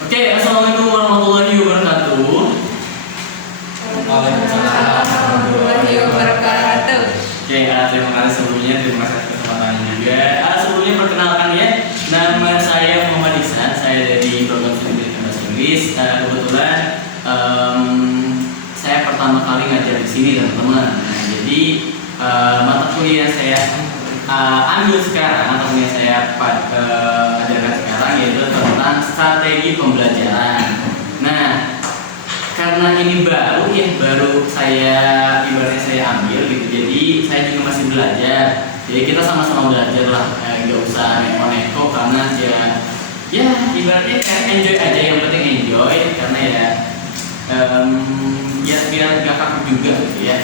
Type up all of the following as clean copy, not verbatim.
Oke, assalamualaikum warahmatullahi wabarakatuh. Waalaikumsalam warahmatullahi wabarakatuh. Oke, terima kasih sebelumnya, terima kasih atas kesempatannya juga. Sebelumnya perkenalkan ya, nama saya Muhammad Ihsan, saya dari program studi bahasa Inggris. Kebetulan saya pertama kali ngajar di sini teman-teman. Nah, jadi mata kuliah yang saya ambil sekarang, mata kuliah yang saya ajarkan sekarang yaitu tentang strategi pembelajaran. Nah, karena ini baru saya ibaratnya saya ambil gitu, jadi saya juga masih belajar. Jadi kita sama-sama belajar lah, nggak usah neko-neko karena ya ibaratnya kayak enjoy aja, yang penting enjoy karena ya biar gak kaku juga gitu ya.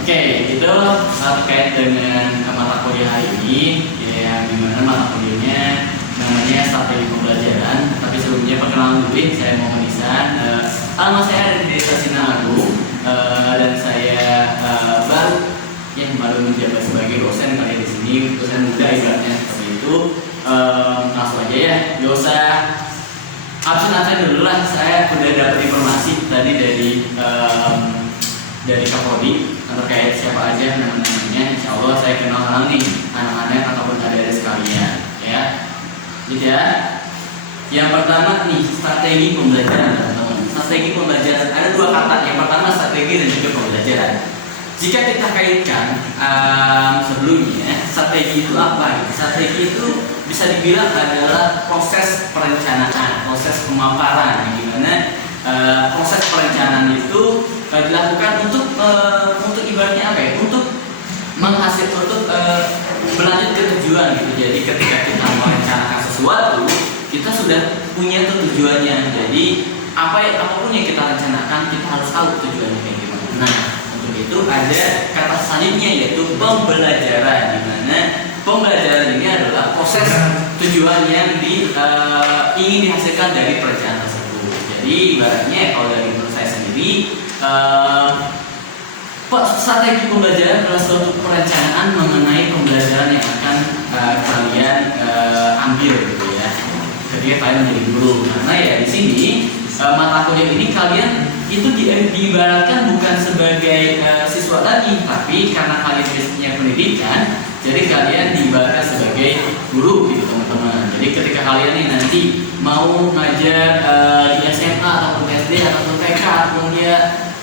Oke, itu terkait dengan mata kuliah hari ini, ya, yang dimana mata kuliahnya namanya strategi pembelajaran. Tapi sebelumnya perkenalan dulu, saya Muhammad Ihsan. Nama saya ada di Desa Sina Agung, dan saya baru menjabat sebagai dosen kali di sini, dosen muda ibaratnya seperti itu. Langsung aja ya, gak usah absen dulu lah. Saya udah dapat informasi tadi dari Kapolri terkait siapa aja namanya. Insya Allah saya kenal nih anak-anak ataupun adik-adik sekalian ya. Gitu ya. Yang pertama nih, strategi pembelajaran teman-teman. Strategi pembelajaran ada dua kata. Yang pertama strategi dan juga pembelajaran. Jika kita kaitkan sebelumnya, strategi itu apa? Strategi itu bisa dibilang adalah proses perencanaan, proses pemaparan, gimana proses perencanaan itu dilakukan untuk ibaratnya apa ya? Untuk berlanjut ke tujuan gitu. Jadi ketika kita merencanakan sesuatu, kita sudah punya tujuannya. Jadi apapun yang kita rencanakan, kita harus tahu tujuannya kayak gimana. Nah, untuk itu ada kata selanjutnya yaitu pembelajaran, di mana pembelajaran ini adalah proses tujuan yang ingin dihasilkan dari perencanaan tersebut. Jadi ibaratnya kalau dari menurut saya sendiri, strategi pembelajaran adalah suatu perencanaan mengenai pembelajaran yang akan kalian ambil gitu ya, ketika kalian menjadi guru. Karena ya di sini mata kuliah ini kalian itu diibaratkan bukan sebagai siswa lagi, tapi karena kalian punya pendidikan, jadi kalian diibaratkan sebagai guru gitu teman-teman. Jadi ketika kalian ini nanti mau ngajar di SMA ataupun SD ataupun TK ataupun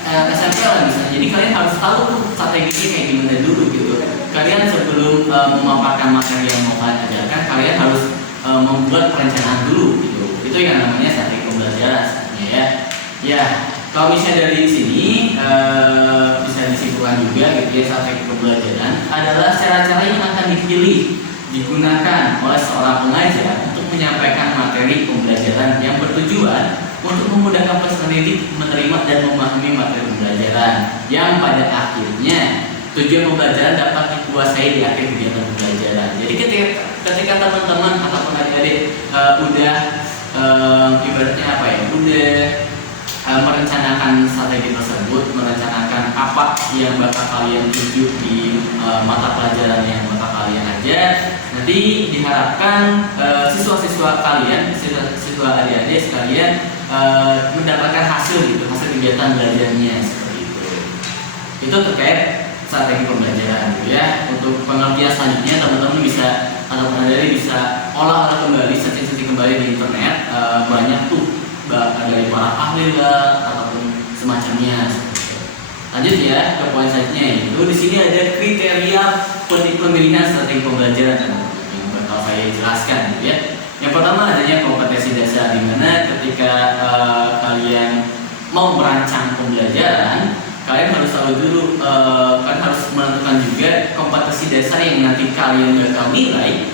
SMP lah misalnya, jadi kalian harus tahu tuh strateginya kayak gimana dulu gitu. Kalian sebelum memaparkan materi yang mau kalian ajarkan, kalian harus membuat perencanaan dulu gitu. Itu yang namanya strategi pembelajaran ya. Ya, kalau misalnya dari sini bisa disimpulkan juga gitu ya, strategi pembelajaran adalah cara-cara yang akan digunakan oleh seorang pengajar untuk menyampaikan materi pembelajaran yang bertujuan untuk memudahkan peserta didik menerima dan memahami materi pembelajaran yang pada akhirnya tujuan pembelajaran dapat dikuasai di akhir kegiatan pembelajaran. Jadi ketika teman-teman ataupun adik-adik udah ibaratnya apa ya, udah merencanakan strategi tersebut, merencanakan apa yang bakal kalian tuju di mata pelajaran yang bakal kalian ajar, nanti diharapkan siswa-siswa kalian, siswa adik-adik sekalian mendapatkan hasil gitu, hasil kegiatan belajarnya seperti itu. Itu terkait strategi pembelajaran gitu ya. Untuk pengertian selanjutnya teman-teman bisa ataupun adik-adik bisa olah kembali, searching kembali di internet, banyak tuh dari para ahli lah ataupun semacamnya. Lanjut ya ke poin selanjutnya, itu di sini ada kriteria pemilihan strategi pembelajaran yang bakal saya jelaskan gitu ya. Yang pertama adanya kompetensi dasar, di mana ketika kalian mau merancang pembelajaran, kalian harus tahu dulu, kalian harus menentukan juga kompetensi dasar yang nanti kalian bakal nilai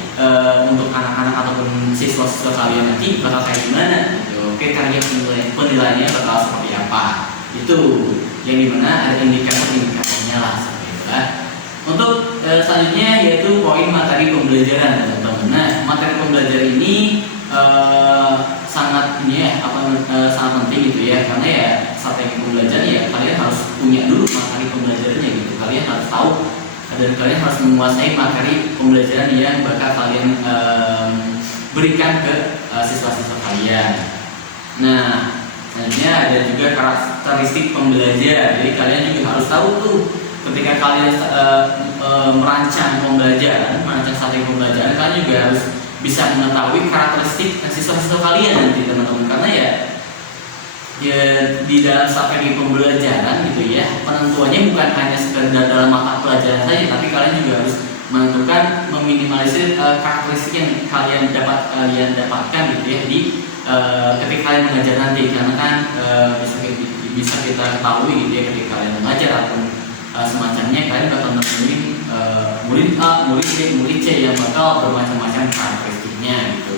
untuk anak-anak ataupun siswa-siswa kalian nanti bakal kayak gimana gitu. Kriteria penilaiannya bakal seperti apa, itu yang dimana ada indikator-indikatornya lah seperti itu lah. Untuk selanjutnya yaitu poin materi pembelajaran teman-teman. Nah, materi pembelajaran ini sangat sangat penting gitu ya, karena ya strategi pembelajaran ya kalian harus punya dulu materi pembelajarannya gitu. Kalian harus tahu dan kalian harus menguasai materi pembelajaran yang bakal kalian berikan ke siswa-siswa kalian. Nah, selanjutnya ada juga karakteristik pembelajar. Jadi kalian juga harus tahu tuh ketika kalian merancang pembelajaran, merancang strategi pembelajaran, kalian juga harus bisa mengetahui karakteristik siswa-siswa kalian nanti teman-teman, karena ya di dalam strategi pembelajaran gitu ya, penentuannya bukan hanya sekedar dalam mata pelajaran saja, tapi kalian juga harus menentukan meminimalisir karakteristik yang kalian dapatkan gitu ya di ketika kalian mengajar nanti, karena kan bisa kita ketahui gitu ya, ketika kalian mengajar ataupun semacamnya, kalian bakal menemui murid A, murid B, murid C yang bakal bermacam-macam karakteristiknya gitu.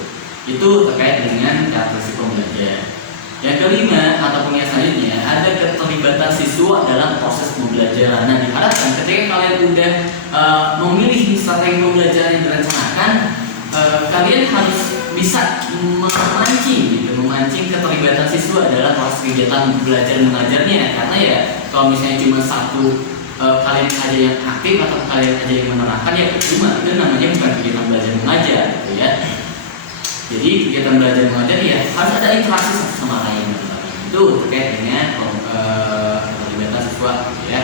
Itu terkait dengan karakteristik pembelajar. Yang kelima ataupun yang selanjutnya ada keterlibatan siswa dalam proses pembelajaran. Nah, diharapkan ketika kalian udah memilih strategi pembelajaran yang direncanakan, kalian harus bisa memancing keterlibatan siswa dalam proses kegiatan belajar mengajarnya. Karena ya kalau misalnya cuma satu kalian aja yang aktif atau kalian aja yang menerangkan, ya cuma itu namanya bukan kegiatan belajar mengajar gitu ya. Jadi kegiatan belajar mengajar ya harus ada interaksi satu sama lain itu terkait dengan keterlibatan siswa gitu ya.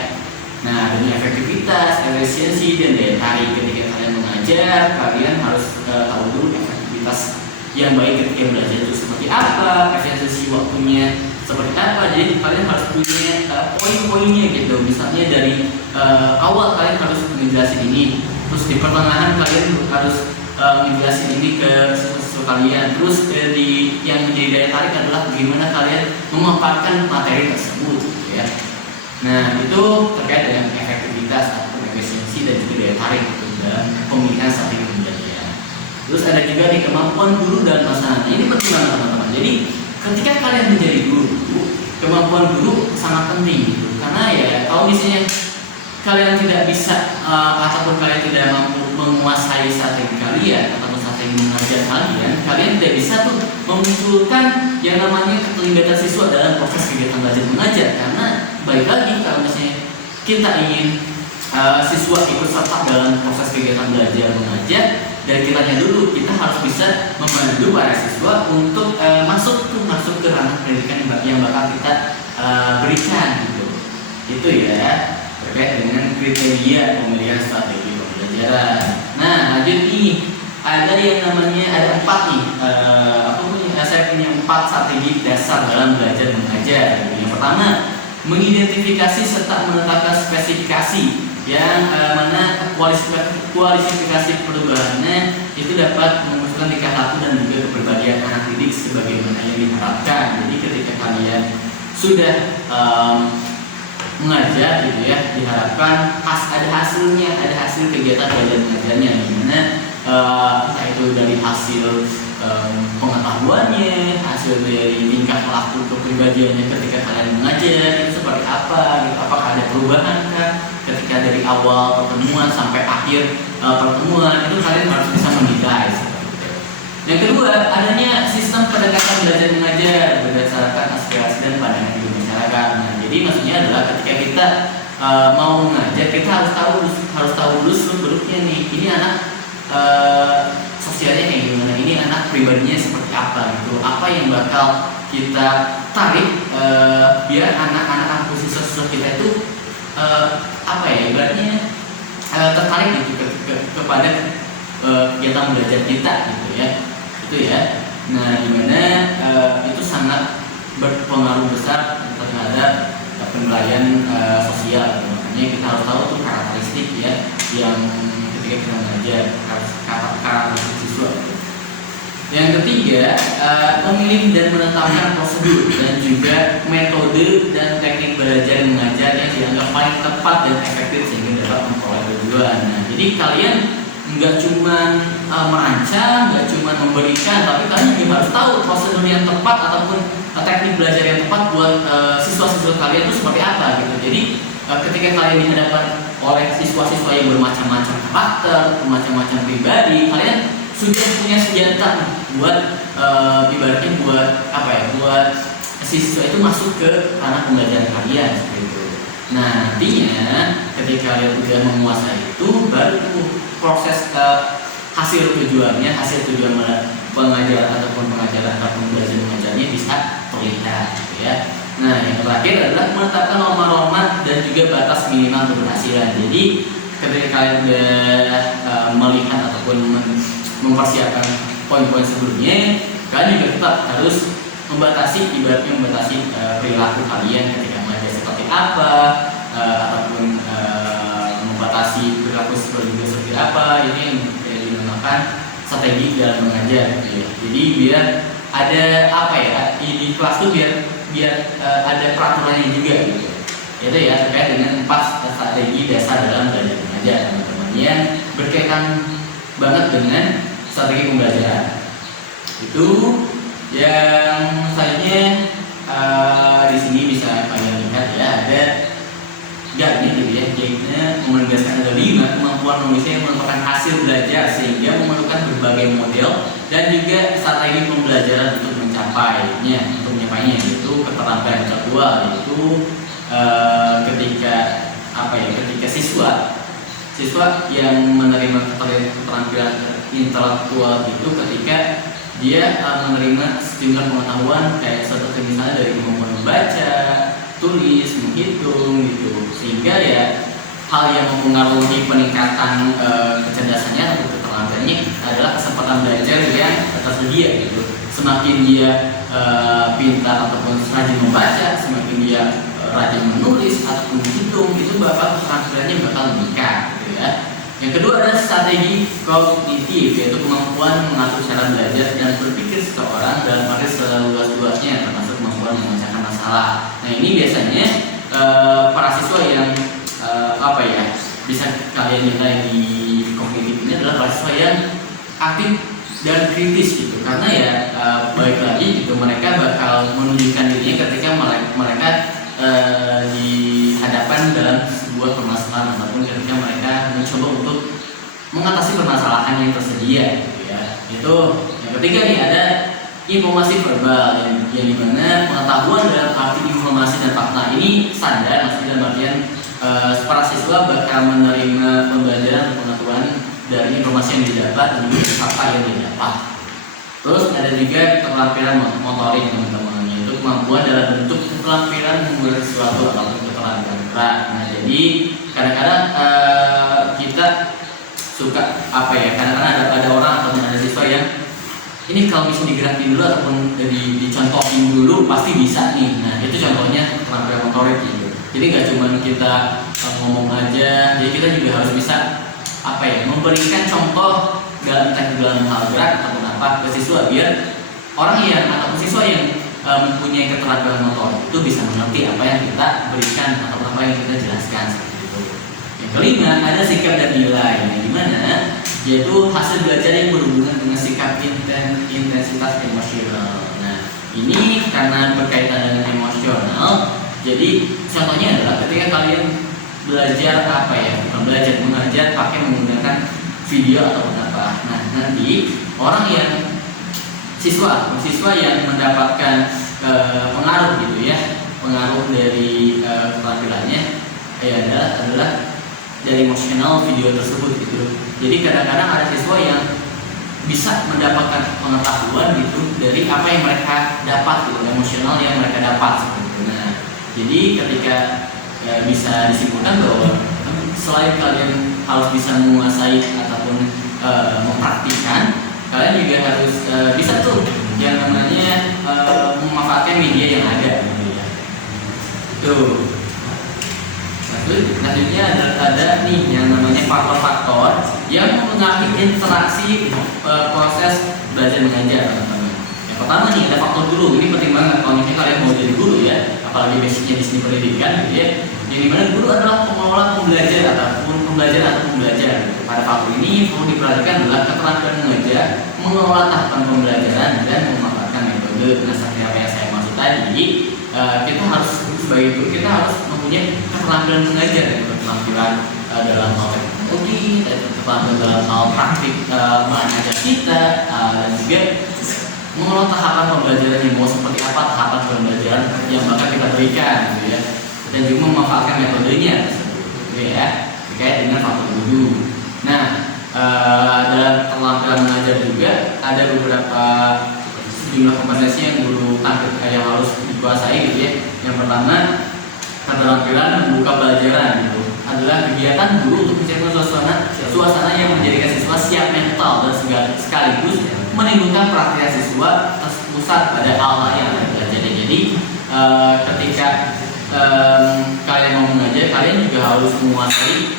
Nah, dengan efektivitas, efisiensi dan daya tarik ketika kalian mengajar, kalian harus tahu dulu efektivitas yang baik ketika belajar itu seperti apa, efisiensi waktunya seperti apa. Jadi kalian harus punya poin-poinnya gitu. Misalnya dari awal kalian harus menjelasin ini, terus di pertengahan kalian harus menjelasin ini ke siswa kalian, terus yang menjadi daya tarik adalah bagaimana kalian memanfaatkan materi tersebut gitu ya. Nah, itu terkait dengan efektivitas atau efisiensi dan juga daya tarik gitu, dalam pemilihan strategi pembelajaran. Terus ada juga nih kemampuan guru dan masa. Ini penting banget teman-teman. Jadi ketika kalian menjadi guru, kemampuan guru sangat penting gitu. Karena ya kalau misalnya kalian tidak bisa ataupun kalian tidak mampu menguasai strategi kalian ataupun strategi mengajar kalian tidak bisa tuh memunculkan yang namanya keterlibatan siswa dalam proses kegiatan belajar mengajar. Karena baik lagi kalau misalnya kita ingin siswa ikut serta dalam proses kegiatan belajar mengajar, dari kitanya dulu kita harus bisa membantu para siswa untuk masuk ke ranah pendidikan yang bakal kita berikan gitu. Itu ya terkait dengan kriteria pemilihan strategi pembelajaran. Nah, lanjut nih, ada yang namanya ada 4 nih. Saya punya 4 strategi dasar dalam belajar mengajar. Yang pertama, mengidentifikasi serta menetapkan spesifikasi yang mana kualifikasi perubahannya itu dapat memunculkan tingkah laku dan juga kepribadian anak didik sebagaimana yang diharapkan. Jadi ketika kalian sudah mengajar gitu ya, diharapkan ada hasilnya, ada hasil kegiatan belajar mengajarnya, dimana entah itu dari hasil pengetahuannya, hasil dari tingkah laku kepribadiannya ketika kalian mengajar itu seperti apa gitu. Apakah ada perubahan kan ketika dari awal pertemuan sampai akhir pertemuan, itu kalian harus bisa menilai. Yang kedua, adanya sistem pendekatan belajar mengajar berdasarkan aspirasi dan pandangan hidup masyarakat. Nah, jadi maksudnya adalah ketika kita mau mengajar, kita harus tahu dulu seluk-beluknya nih. Ini anak sosialnya kayak gimana, ini anak pribadinya seperti apa gitu. Apa yang bakal kita tarik biar anak-anak siswa kita itu ibaratnya tertarik gitu kepada kegiatan belajar kita gitu ya. Itu ya. Nah, dimana itu sangat berpengaruh besar terhadap penilaian sosial gitu. Makanya kita harus tahu tuh karakteristik ya yang ketika kita mengajar, karakteristik siswa gitu. Yang ketiga, memilih dan menetapkan prosedur dan juga metode dan teknik belajar mengajar yang dianggap paling tepat dan efektif sehingga dapat memperoleh tujuan. Nah, jadi kalian nggak cuma merancang, nggak cuma memberikan, tapi kalian juga harus tahu prosedur yang tepat ataupun teknik belajar yang tepat buat siswa-siswa kalian itu seperti apa gitu. Jadi ketika kalian dihadapkan oleh siswa-siswa yang bermacam-macam karakter, bermacam-macam pribadi, kalian sudah punya senjata buat ibaratnya buat siswa itu masuk ke ranah pembelajaran kalian seperti itu. Nah, nantinya ketika kalian sudah menguasai itu, baru proses hasil tujuan pengajaran ataupun belajar mengajarnya bisa pemerintah, gitu ya. Nah, yang terakhir adalah menetapkan norma-norma dan juga batas minimal keberhasilan. Jadi ketika kalian sudah melihat ataupun mempersiapkan poin-poin sebelumnya, kalian juga tetap harus ibaratnya membatasi perilaku kalian ketika mengajar seperti apa, ataupun membatasi perilaku seperti apa. Ini yang dinamakan strategi dalam mengajar, gitu ya. Jadi biar ada apa ya di kelas tuh biar ada peraturannya juga, gitu. Itu ya terkait dengan 4 strategi dasar dalam belajar mengajar, teman-teman, yang berkaitan banget dengan strategi pembelajaran. Itu yang selanjutnya di sini bisa kalian lihat ya, ada ini gitu ya, yaitu menegaskan ada 5 kemampuan manusia yang merupakan hasil belajar sehingga memerlukan berbagai model dan juga strategi pembelajaran untuk mencapainya, yaitu keterampilan kedua, yaitu ketika siswa yang menerima keterampilan intelektual itu ketika dia menerima sejumlah pengetahuan kayak seperti misalnya dari kemampuan membaca, tulis, menghitung gitu, sehingga ya hal yang mempengaruhi peningkatan kecerdasannya atau keterampilannya adalah kesempatan belajar yang tersedia gitu. Semakin dia pintar ataupun rajin membaca, semakin dia rajin menulis ataupun menghitung, itu keterampilannya bakal meningkat, gitu ya. Yang kedua adalah strategi kognitif, yaitu kemampuan mengatur cara belajar dan berpikir seseorang dalam arti seluas-luasnya, termasuk kemampuan memecahkan masalah. Nah, ini biasanya para siswa yang bisa kalian nilai di kognitif ini adalah para siswa yang aktif dan kritis gitu, karena ya balik lagi gitu, mereka bakal menunjukkan dirinya ketika mereka dihadapkan dalam sebuah permasalahan ataupun ketika mereka mencoba untuk mengatasi permasalahan yang tersedia, gitu ya. Itu yang ketiga nih, ada informasi verbal yang dimana pengetahuan dalam arti informasi dan fakta ini standar, maksudnya dalam artian para siswa bakal menerima pembelajaran atau pengetahuan dari informasi yang didapat dan juga fakta yang didapat. Terus ada juga keterampilan motorik, teman-teman, yaitu kemampuan dalam bentuk keterampilan membuat sesuatu atau keterampilan gerak. Nah, jadi kadang-kadang kita suka kadang-kadang ada orang atau ada siswa yang ini kalau bisa digerakin dulu ataupun dicontohin dulu pasti bisa nih. Nah, itu contohnya keterampilan motorik gitu. Jadi nggak cuma kita ngomong aja, jadi kita juga harus bisa memberikan contoh dalam hal gerak ataupun ke siswa, biar orang yang ataupun siswa yang mempunyai keterampilan motor itu bisa mengerti apa yang kita berikan atau apa yang kita jelaskan, seperti itu. Yang kelima ada sikap dan nilai, dimana yaitu hasil belajar yang berhubungan dengan sikap intensitas emosional. Nah, ini karena berkaitan dengan emosional, jadi contohnya adalah ketika kalian belajar mengajar pakai menggunakan video ataupun apa. Nah, nanti orang yang siswa yang mendapatkan pengaruh gitu ya, pengaruh dari keterampilannya adalah dari emosional video tersebut gitu. Jadi kadang-kadang ada siswa yang bisa mendapatkan pengetahuan gitu dari apa yang mereka dapat gitu, emosional yang mereka dapat seperti itu. Nah, jadi ketika bisa disimpulkan bahwa selain kalian harus bisa menguasai ataupun mempraktikkan, kalian juga harus bisa tuh yang namanya memanfaatkan media yang ada gitu ya. Tuh. Selanjutnya ada nih yang namanya faktor-faktor yang mengakhiri interaksi proses belajar mengajar, teman-teman. Yang pertama nih ada faktor guru. Ini penting banget kalau misalnya kalian mau jadi guru ya, apalagi basicnya di sini pendidikan gitu ya. Yang dimana guru adalah pengelola pembelajar ataupun pembelajar. Pada faktor ini perlu diperhatikan adalah keterampilan mengajar, mengelola tahapan pembelajaran dan memanfaatkan metode. Nah, seperti apa yang saya maksud tadi, kita harus sebagai guru kita harus mempunyai keterampilan mengajar, keterampilan dalam hal teknologi, keterampilan dalam hal praktik mengajar kita, dan juga mengelola tahapan pembelajaran yang mau seperti apa tahapan pembelajaran yang bakal kita berikan, gitu ya. Dan juga memanfaatkan metodenya tersebut, gitu ya, terkait dengan faktor guru. Nah, dalam keterampilan mengajar juga ada beberapa sejumlah kompetensi yang guru tampilkan yang harus pertama, keterampilan membuka pelajaran gitu adalah kegiatan guru untuk menciptakan suasana yang menjadikan siswa siap mental dan sekaligus menimbulkan perhatian siswa terpusat pada hal yang akan belajar. Jadi ketika kalian mau mengajar, kalian juga harus menguasai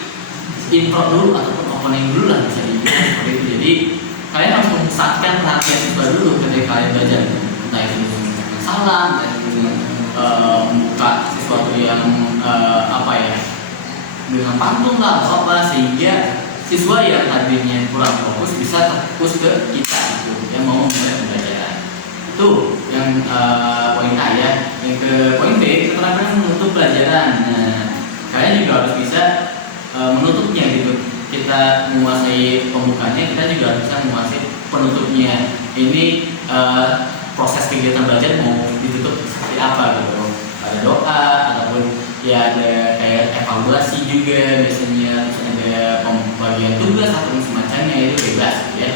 intro dulu ataupun opening dulu lah, bisa dibilang seperti itu. Jadi kalian harus memusatkan perhatian siswa dulu ketika kalian belajar, entah itu dengan salam, entah itu dengan membuka sesuatu yang dengan pantun lah atau apa, sehingga siswa yang tadinya kurang fokus bisa terfokus ke kita gitu, yang mau mulai pembelajaran. Itu yang poin A ya. Yang ke poin B, keterampilan menutup pelajaran. Nah, kalian juga harus bisa menutupnya gitu. Kita menguasai pembukanya, kita juga harus bisa menguasai penutupnya. Ini proses kegiatan belajar mau ditutup seperti apa gitu. Ada doa ataupun ya ada kayak evaluasi juga biasanya, terus ada pembagian tugas atau semacamnya, itu bebas ya.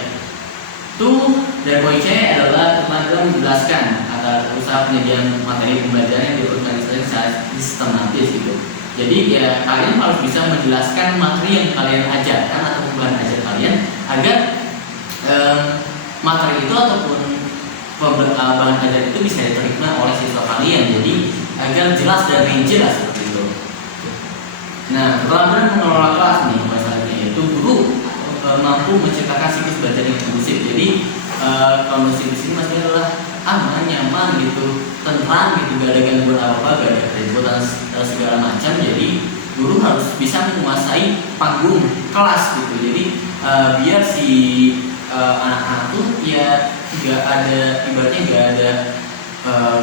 Tuh, dari poin C adalah keterampilan menjelaskan agar usaha penyediaan materi pembelajaran yang diorganisasikan secara sistematis gitu. Jadi ya kalian harus bisa menjelaskan materi yang kalian ajarkan atau bahan ajar kalian agar materi itu ataupun bahan ajar itu bisa diterima oleh siswa kalian. Jadi agar jelas dan rinci lah seperti itu. Nah, keterampilan mengelola kelas nih masalahnya, yaitu guru mampu menciptakan siklus belajar yang kondusif. Jadi kondusif di sini maksudnya adalah aman, nyaman gitu, tenang gitu, gak ada gangguan apa-apa, gak ada keributan segala macam. Jadi guru harus bisa menguasai panggung kelas gitu. Jadi biar si anak-anak tuh ya gak ada, ibaratnya gak ada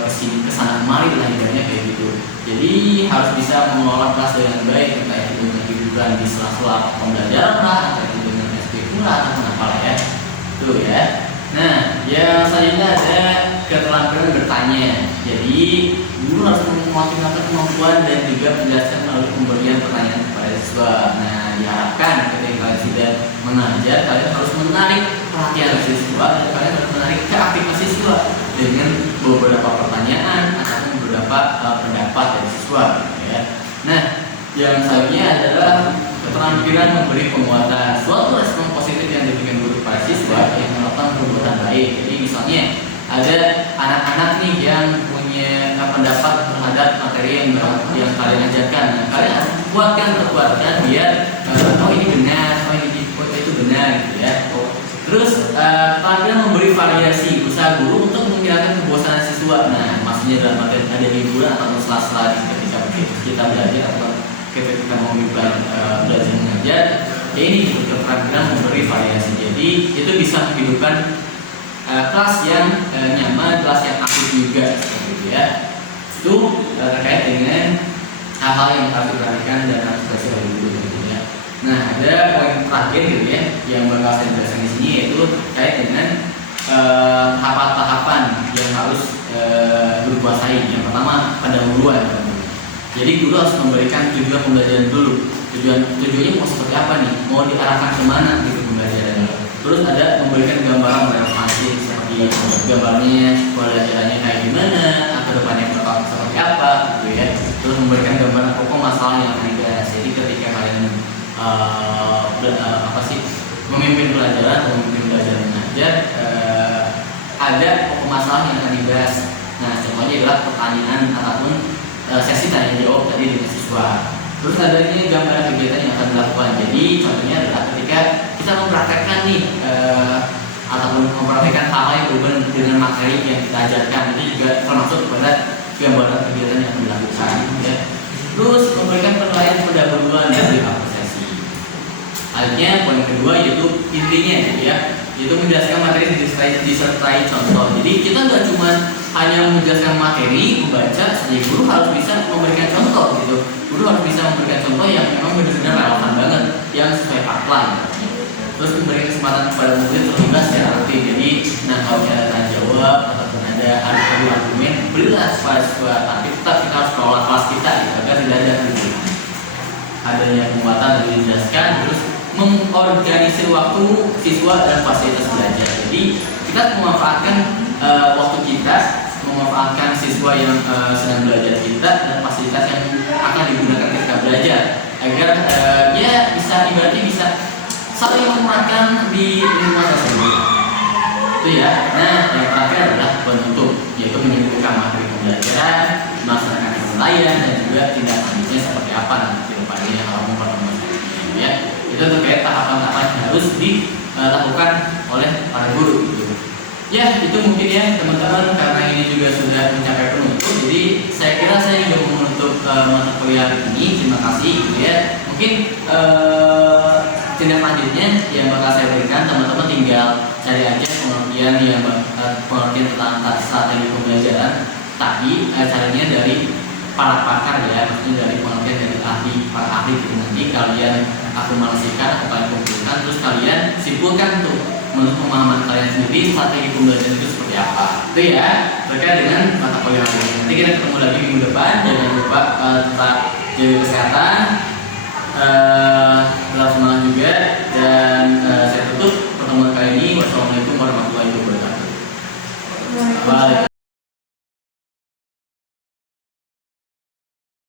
kesini kesana kemari lah, ibaratnya kayak gitu. Jadi harus bisa mengelola kelas dengan baik, entah itu dengan hiburan di sela-sela pembelajaran lah, entah itu dengan SPQ lah atau apa lah ya. Itu ya. Nah, yang selanjutnya ada keterampilan bertanya. Jadi guru harus menguatkan kemampuan dan juga menjelaskan melalui pemberian pertanyaan kepada siswa. Nah, diharapkan ketika kalian sudah mengajar, kalian harus menarik perhatian siswa dan kalian harus menarik keaktifan siswa dengan beberapa pertanyaan ataupun beberapa pendapat dari siswa ya. Nah, yang selanjutnya adalah keterampilan memberi penguatan. Suatu respon positif yang diberikan guru kepada siswa yang melakukan perbuatan baik. Jadi misalnya ada anak-anak nih yang punya pendapat terhadap materi yang kalian ajarkan. Nah, kalian harus kuatkan biar oh ini benar, oh ini itu benar gitu ya. Terus keterampilan memberi variasi, usaha guru untuk menghilangkan kebosanan siswa. Nah, maksudnya dalam materi ada hiburan atau sela-sela ketika kita belajar atau ketika mau belajar mengajar, ya ini keterampilan memberi variasi. Jadi itu bisa menghidupkan kelas yang nyaman, kelas yang aktif juga seperti itu ya. Itu terkait dengan hal-hal yang harus diperhatikan dan harus dikasih oleh guru gitu ya. Nah, ada poin terakhir gitu ya yang bakal saya jelaskan di sini, yaitu terkait dengan tahapan-tahapan yang harus guru kuasai. Yang pertama, pendahuluan. Jadi guru harus memberikan tujuan pembelajaran dulu. Tujuannya mau seperti apa nih? Mau diarahkan kemana gitu pembelajarannya? Terus ada memberikan gambaran relevansi seperti gambarnya pelajarannya kayak gimana, atau depannya seperti apa gitu ya. Terus memberikan gambaran pokok masalah yang akan dibahas. Jadi ketika kalian memimpin pelajaran atau memimpin belajar mengajar, ada pokok masalah yang akan dibahas. Nah, contohnya adalah pertanyaan ataupun sesi tanya jawab tadi dengan siswa. Terus adanya gambaran kegiatan yang akan dilakukan. Jadi contohnya adalah ketika kita mempraktekkan nih ataupun mempraktekkan hal yang berhubungan dengan materi yang kita ajarkan, itu juga termasuk pada gambaran kegiatan yang dilakukan ya. Terus memberikan penilaian pendahuluan dari apresiasi. Akhirnya poin kedua yaitu intinya gitu ya, yaitu menjelaskan materi disertai contoh. Jadi kita nggak cuma hanya menjelaskan materi membaca, jadi guru harus bisa memberikan contoh gitu. Guru harus bisa memberikan contoh yang memang benar-benar relevan banget, yang sesuai pipeline. Terus memberikan kesempatan kepada murid terlibat secara aktif. Jadi, nah kalau ada tanya jawab ataupun ada adu argumen, berilah kepada siswa. Tapi tetap kita harus kelola kelas kita gitu, agar tidak ada keributan. Adanya penguatan dari dijelaskan, terus mengorganisir waktu siswa dan fasilitas belajar. Jadi kita memanfaatkan waktu kita, memanfaatkan siswa siswa yang sedang belajar kita dan fasilitas yang akan digunakan ketika belajar agar ya bisa ibaratnya bisa saling menguatkan di lingkungan tersebut. Itu ya. Nah, yang terakhir adalah penutup, yaitu menyebutkan materi pembelajaran, melaksanakan penilaian dan juga tindak lanjutnya seperti apa nanti ke depannya kalau mau pertemuan selanjutnya ya. Itu terkait tahapan-tahapan yang harus dilakukan oleh para guru gitu. Ya, itu mungkin ya teman-teman, karena ini juga sudah mencapai penutup, jadi saya kira saya juga mau menutup mata kuliah ini. Terima kasih gitu ya. Mungkin tindak lanjutnya yang bakal saya berikan, teman-teman tinggal cari aja pengertian yang pengertian tentang strategi pembelajaran. Tapi caranya dari para pakar ya, maksudnya dari pengertian dari para ahli gitu. Nanti kalian akumulasikan atau kalian kumpulkan, terus kalian simpulkan tuh menurut pemahaman kalian sendiri strategi pembelajaran itu seperti apa. Itu ya terkait dengan mata kuliah ini. Nanti kita ketemu lagi minggu depan. Jangan lupa tetap jaga kesehatan, tetap semangat juga, dan saya tutup pertemuan kali ini. Wassalamualaikum warahmatullahi wabarakatuh.